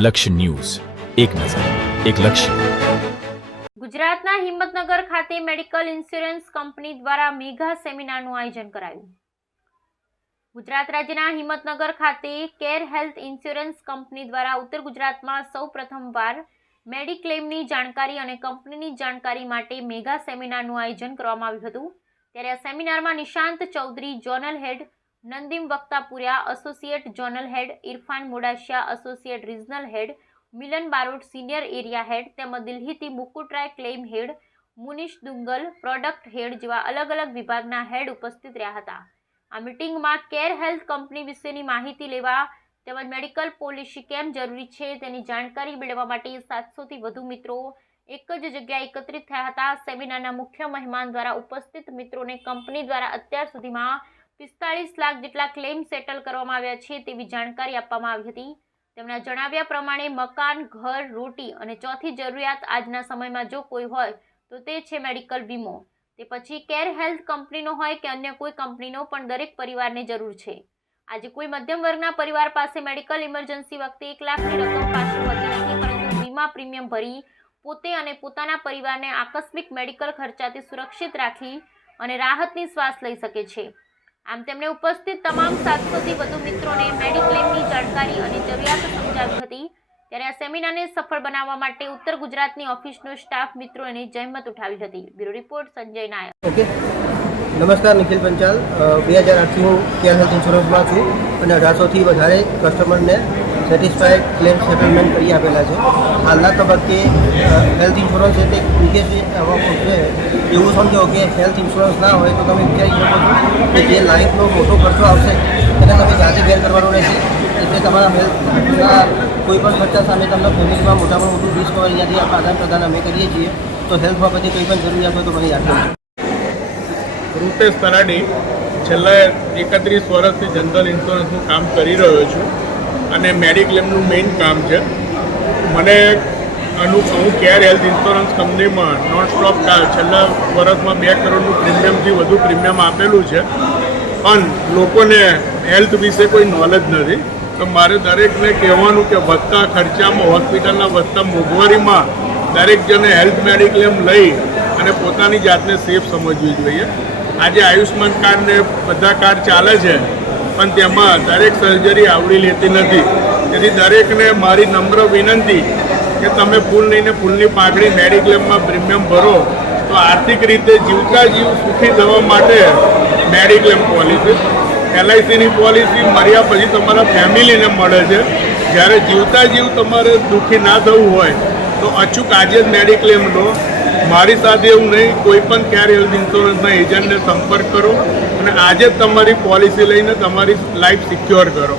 લક્ષ્ય ન્યૂઝ, એક નજર, એક લક્ષ્ય. ગુજરાતના હિંમતનગર ખાતે મેડિકલ ઇન્સ્યોરન્સ કંપની દ્વારા મેગા સેમિનારનું આયોજન કરાયું. ગુજરાત રાજ્યના હિંમતનગર ખાતે કેર હેલ્થ ઇન્સ્યોરન્સ કંપની દ્વારા ઉત્તર ગુજરાતમાં સૌ પ્રથમવાર મેડિક્લેમની જાણકારી અને કંપનીની જાણકારી માટે મેગા સેમિનારનું આયોજન કરવામાં આવ્યું હતું. ત્યારે આ સેમિનારમાં નિશાંત ચૌધરી ઝોનલ હેડ, નંદીમ વક્તાપુરિયા એસોસિએટ ઝોનલ હેડ, ઇરફાન મોડાશિયા એસોસિએટ રિજનલ હેડ, મિલન બારોટ સિનિયર એરિયા હેડ તેમજ દિલ્હીથી મુકુટરાય ક્લેમ હેડ, મુનિશ દુંગલ પ્રોડક્ટ હેડ જેવા અલગ અલગ વિભાગના હેડ ઉપસ્થિત રહ્યા હતા. આ મીટિંગમાં કેર હેલ્થ કંપની વિશેની માહિતી લેવા તેમજ મેડિકલ પોલિસી કેમ જરૂરી છે તેની જાણકારી મેળવવા માટે 700થી વધુ મિત્રો એક જ જગ્યાએ એકત્રિત થયા હતા. સેમિનારના મુખ્ય મહેમાન દ્વારા ઉપસ્થિત મિત્રોને કંપની દ્વારા અત્યાર સુધીમાં 45 લાખ જેટલા ક્લેમ સેટલ કરવામાં આવ્યા છે તેવી જાણકારી આપવામાં આવી હતી. તેમના જણાવ્યા પ્રમાણે મકાન, ઘર, રોટી અને ચોથી જરૂરિયાત આજના સમયમાં જો કોઈ હોય તો તે છે મેડિકલ વીમો. તે પછી કેર હેલ્થ કંપનીનો હોય કે અન્ય કોઈ કંપનીનો, પણ દરેક પરિવારને જરૂર છે. આજે કોઈ મધ્યમ વર્ગના પરિવાર પાસે મેડિકલ ઇમરજન્સી વખતે 1 લાખની રકમ પાસે હોતી નથી, પરંતુ વીમા પ્રીમિયમ ભરી પોતે અને પોતાના પરિવારને આકસ્મિક મેડિકલ ખર્ચાથી સુરક્ષિત રાખી અને રાહતની શ્વાસ લઈ શકે છે. આમ તેમણે ઉપસ્થિત તમામ 700થી વધુ મિત્રોને મેડિક્લેમની જાણકારી અને જરૂરિયાત સમજાવી હતી. ત્યારે આ સેમિનારને સફળ બનાવવા માટે ઉત્તર ગુજરાતની ઓફિસનો સ્ટાફ મિત્રોને જહેમત ઉઠાવી હતી. બ્યુરો રિપોર્ટ સંજય નાયક. ઓકે, નમસ્કાર, નિખિલ પંચાલ. 2008થી હું કેર હેલ્થ ઇન્સ્યોરન્સમાં છું અને 1800થી વધારે કસ્ટમરને સેટિસ્ફાઈડ ક્લેમ સેટલમેન્ટ કરી આપેલા છે. હાલના તબક્કે હેલ્થ ઇન્સ્યોરન્સ એટલે ઇનકેસ છે એવું સમજો કે હેલ્થ ઇન્સ્યોરન્સ ના હોય તો તમે વિચારી શકો છો કે જે લાઈફનો મોટો ખર્ચો આવશે એને તમે જાતે બેર કરવાનો રહેશે. એટલે તમારા હેલ્થના કોઈ પણ ખર્ચા સામે તમને ફેમિલીમાં મોટામાં મોટું રિસ્ક હોય અહીંયાથી આપણે આદાન પ્રદાન અમે કરીએ છીએ. તો હેલ્થ બાબતે કોઈ પણ જરૂરિયાત હોય તો મને યાદ કરજો. રૂપેશ તરાડી છેલ્લા 31 વર્ષથી જનરલ ઇન્સ્યોરન્સનું કામ કરી રહ્યો છું અને મેડિક્લેમનું મેઇન કામ છે. મને હું કેર હેલ્થ ઇન્સ્યોરન્સ કંપનીમાં નોન સ્ટોપ છેલ્લા વર્ષમાં 2 કરોડનું પ્રીમિયમથી વધુ પ્રીમિયમ આપેલું છે, પણ લોકોને હેલ્થ વિશે કોઈ નોલેજ નથી. તો મારે દરેકને કહેવાનું કે વધતા ખર્ચામાં, હોસ્પિટલના વધતા મોંઘવારીમાં દરેક જણે હેલ્થ મેડિક્લેમ લઈ અને પોતાની જાતને સેફ સમજવી જોઈએ. આજે આયુષ્માન કાર્ડને બધા કાર્ડ ચાલે છે, પણ તેમાં દરેક સર્જરી આવડી લેતી નથી. તેથી દરેકને મારી નમ્ર વિનંતી કે તમે ફૂલ લઈને ફૂલની પાઘડી મેડિક્લેમમાં પ્રીમિયમ ભરો તો આર્થિક રીતે જીવતા જીવ સુખી થવા માટે મેડિક્લેમ પોલિસી, LICની પોલિસી મર્યા પછી તમારા ફેમિલીને મળે છે. જ્યારે જીવતા જીવ તમારે દુઃખી ના થવું હોય તો અચૂક આજે જ મેડિક્લેમ લો. મારી સાથે એવું નહીં, કોઈ પણ કેર હેલ્થ ઇન્સ્યોરન્સના એજન્ટને સંપર્ક કરો અને આજે જ તમારી પોલિસી લઈને તમારી લાઈફ સિક્યોર કરો.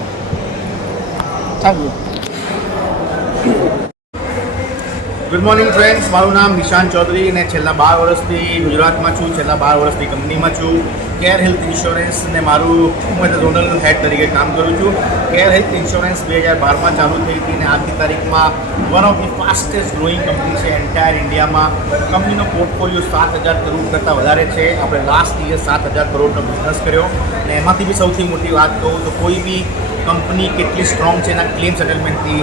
ગુડ મોર્નિંગ ફ્રેન્ડ્સ, મારું નામ નિશાંત ચૌધરી અને છેલ્લા 12 વર્ષથી ગુજરાતમાં છું. છેલ્લા 12 વર્ષથી કંપનીમાં છું. કેર હેલ્થ ઇન્સ્યોરન્સ ને હું ઝોનલ હેડ તરીકે કામ કરું છું. કેર હેલ્થ ઇન્સ્યોરન્સ 2012માં ચાલુ થઈ હતી અને આજની તારીખમાં one of the fastest growing company છે એન્ટાયર ઇન્ડિયામાં. કંપનીનો પોર્ટફોલિયો 7,000 કરોડ કરતાં વધારે છે. આપણે લાસ્ટ યર 7,000 કરોડનો બિઝનેસ કર્યો અને એમાંથી બી સૌથી મોટી વાત કહું તો કોઈ બી કંપની કેટલી સ્ટ્રોંગ છે એના ક્લેમ સેટલમેન્ટથી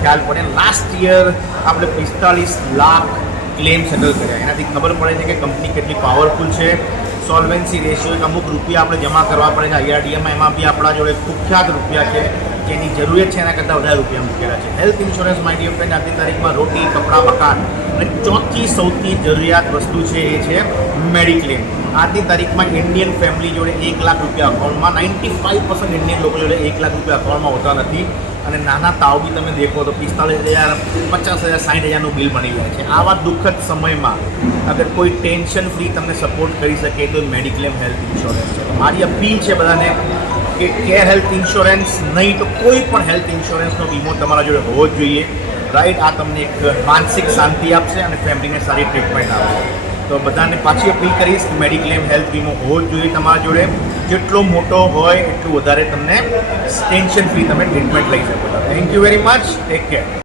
ખ્યાલ પડે. લાસ્ટ યર આપણે 45 લાખ ક્લેમ સેટલ કર્યા. એનાથી ખબર પડે છે કે કંપની કેટલી પાવરફુલ છે. સોલ્વેન્સી રેશિયો અમુક રૂપિયા આપણે જમા કરવા પડે છે IRDAમાં, એમાં બી આપણા જોડે કુખ્યાત રૂપિયા છે. જેની જરૂરિયાત છે એના કરતાં વધારે રૂપિયા મૂકેલા છે. Health insurance my dear friend, આજની તારીખમાં રોટી, કપડાં, મકાન અને ચોથી સૌથી જરૂરિયાત વસ્તુ છે એ છે મેડિક્લેમ. આજની તારીખમાં ઇન્ડિયન ફેમિલી જોડે 1 લાખ રૂપિયા અકાઉન્ટમાં, 95% ઇન્ડિયન લોકો જોડે 1 લાખ રૂપિયા અકાઉન્ટમાં હોતા નથી. અને નાના તાવ બી તમે દેખો તો 45,000, 50,000, 60,000નું બિલ બની જાય છે. આવા દુઃખદ સમયમાં અગર કોઈ ટેન્શન ફ્રી તમને સપોર્ટ કરી શકે તો મેડિક્લેમ હેલ્થ ઇન્સ્યોરન્સ છે. મારી અપીલ છે બધાને કે કેર હેલ્થ ઇન્સ્યોરન્સ નહીં તો કોઈ પણ હેલ્થ ઇન્સ્યોરન્સનો વીમો તમારા જોડે હોવો જ જોઈએ. રાઈટ, આ તમને એક માનસિક શાંતિ આપશે અને ફેમિલીને સારી ટ્રીટમેન્ટ આપશે. તો બધાને પાછી અપીલ કરીશ કે મેડિક્લેમ હેલ્થ વીમો હોવો જ જોઈએ તમારા જોડે. જેટલો મોટો હોય એટલું વધારે તમને ટેન્શન ફ્રી તમે ટ્રીટમેન્ટ લઈ શકો છો. Thank you very much. Take care.